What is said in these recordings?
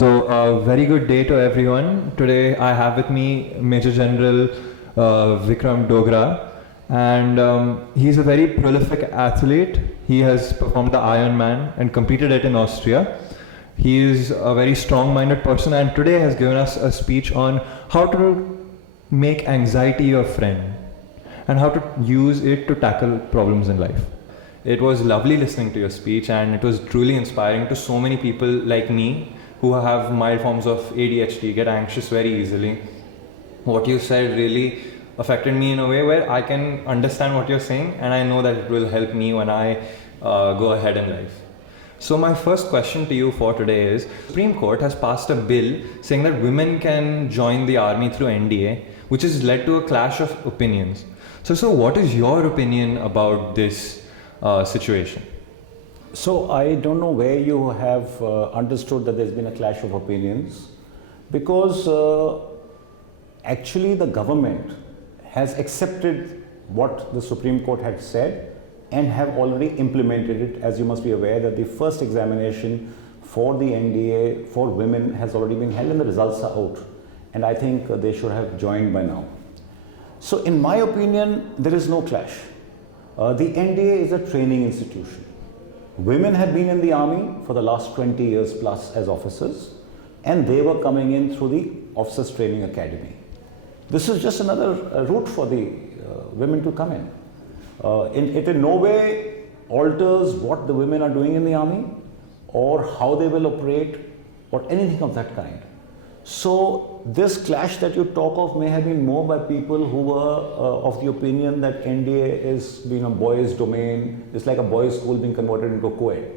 So, very good day to everyone. Today I have with me Major General Vikram Dogra, and he's a very prolific athlete. He has performed the Ironman and competed it in Austria. He is a very strong-minded person, and today has given us a speech on how to make anxiety your friend and how to use it to tackle problems in life. It was lovely listening to your speech, and it was truly inspiring to so many people like me who have mild forms of ADHD, get anxious very easily. What you said really affected me in a way where I can understand what you're saying, and I know that it will help me when I go ahead in life. So my first question to you for today is, Supreme Court has passed a bill saying that women can join the army through NDA, which has led to a clash of opinions. So what is your opinion about this situation? So I don't know where you have understood that there's been a clash of opinions, because actually the government has accepted what the Supreme Court had said and have already implemented it. As you must be aware that the first examination for the NDA for women has already been held and the results are out, and I think they should have joined by now. So in my opinion, there is no clash. The NDA is a training institution. Women had been in the army for the last 20 years plus as officers, and they were coming in through the Officers Training Academy. This is just another route for the women to come in. It in no way alters what the women are doing in the army or how they will operate or anything of that kind. So this clash that you talk of may have been more by people who were of the opinion that NDA is being a boys' domain. It's like a boys' school being converted into a co-ed.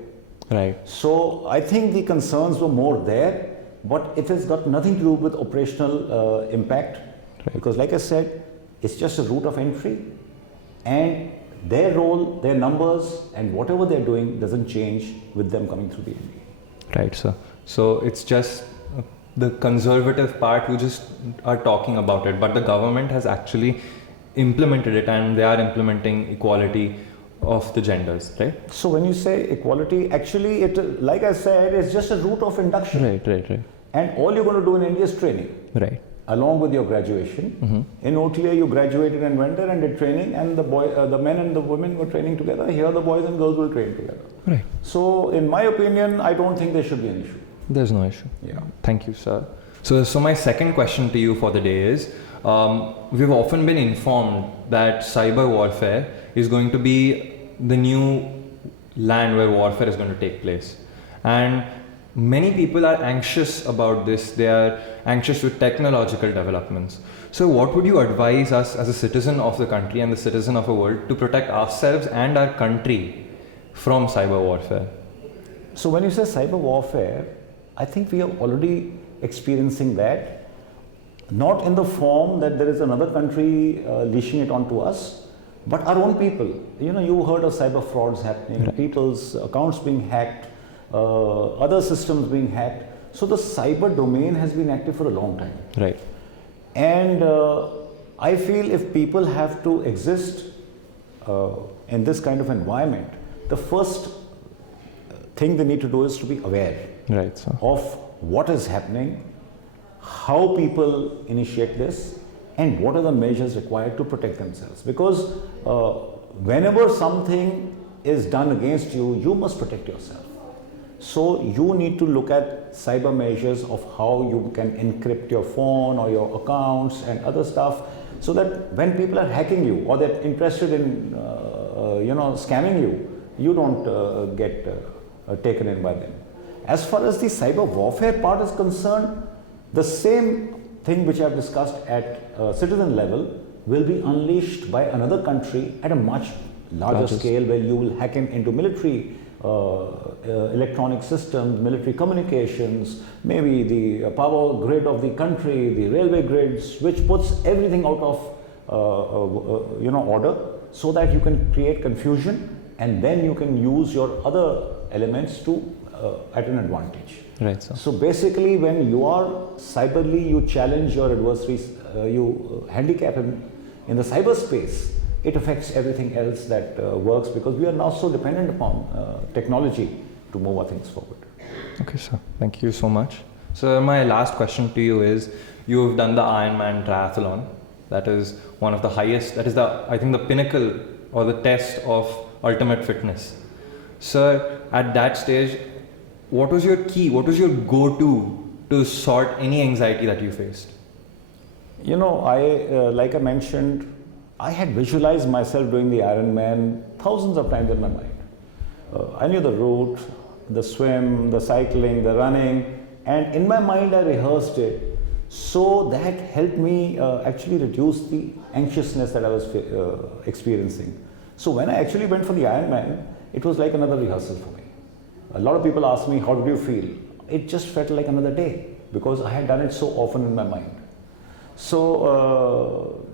Right. So I think the concerns were more there, but it has got nothing to do with operational impact. Right. Because like I said, it's just a route of entry, and their role, their numbers, and whatever they're doing doesn't change with them coming through the NDA. Right, sir. So it's just the conservative part who just are talking about it, but the government has actually implemented it, and they are implementing equality of the genders, right? So when you say equality, actually it, like I said, it's just a route of induction. Right. And all you're going to do in India is training. Right. Along with your graduation. Mm-hmm. In OTA you graduated and went there and did training, and the men and the women were training together. Here the boys and girls will train together. Right. So in my opinion, I don't think there should be an issue. There's no issue. Yeah. Thank you, sir. So my second question to you for the day is, we've often been informed that cyber warfare is going to be the new land where warfare is going to take place. And many people are anxious about this. They are anxious with technological developments. So what would you advise us as a citizen of the country and the citizen of a world to protect ourselves and our country from cyber warfare? So when you say cyber warfare, I think we are already experiencing that, not in the form that there is another country leashing it onto us, but our own people. You know, you heard of cyber frauds happening, right. People's accounts being hacked, other systems being hacked. So the cyber domain has been active for a long time. Right. And I feel if people have to exist in this kind of environment, the first thing they need to do is to be aware, right, sir, of what is happening, how people initiate this, and what are the measures required to protect themselves. Because whenever something is done against you, you must protect yourself. So you need to look at cyber measures of how you can encrypt your phone or your accounts and other stuff, so that when people are hacking you or they're interested in scamming you, you don't get taken in by them. As far as the cyber warfare part is concerned, the same thing which I've discussed at citizen level will be unleashed by another country at a much larger scale, where you will hack into military electronic systems, military communications, maybe the power grid of the country, the railway grids, which puts everything out of order, so that you can create confusion, and then you can use your other elements to at an advantage. Right, sir. So basically, when you are cyberly, you challenge your adversaries, you handicap him in the cyberspace, it affects everything else that works, because we are now so dependent upon technology to move our things forward. Okay, sir. Thank you so much. So my last question to you is, you've done the Ironman triathlon. That is one of the highest, that is the, I think the pinnacle or the test of ultimate fitness. Sir, at that stage, what was your key, what was your go-to to sort any anxiety that you faced? You know, like I mentioned, I had visualized myself doing the Ironman thousands of times in my mind. I knew the route, the swim, the cycling, the running, and in my mind I rehearsed it. So that helped me actually reduce the anxiousness that I was experiencing. So when I actually went for the Ironman, it was like another rehearsal for me. A lot of people ask me, how did you feel? It just felt like another day because I had done it so often in my mind. So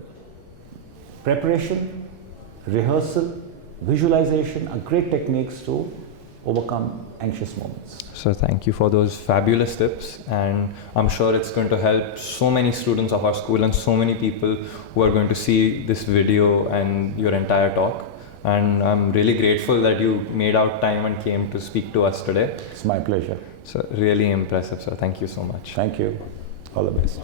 preparation, rehearsal, visualization are great techniques to overcome anxious moments. So thank you for those fabulous tips, and I'm sure it's going to help so many students of our school and so many people who are going to see this video and your entire talk. And I'm really grateful that you made out time and came to speak to us today. It's my pleasure. So really impressive, sir. Thank you so much. Thank you. All the best.